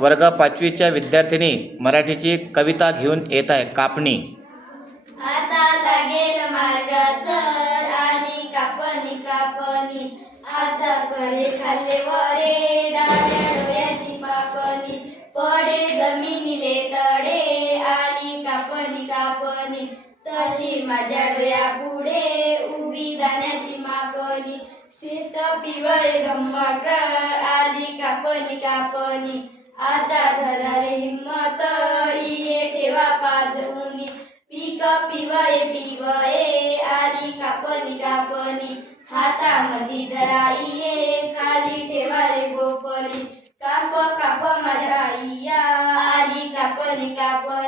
वर्ग 5वीच्या विद्यार्थिनी मराठीची कविता घेऊन येत आहे. कापणी. आता लागेल मार्गासर आणि कापणी कापणी, आज करे खाल्ले वरे डाव्या डोळ्याची पापणी, पडे जमिनीले तडे आणि कापणी कापणी, तशी माझ्या डोळ्या पुढे उभी दाण्याची मापणी, शीत पिवळे धम्मकर आली कापणी कापणी, आजा धरा रे हिम्मत इये ठेवा पाजवूनी, पीक पिवळे पिवळे आली कापणी कापणी, हातामध्ये धरा इये खाली ठेवा रे गोफणी, काप काप माझ्या इया आली कापणी कापणी.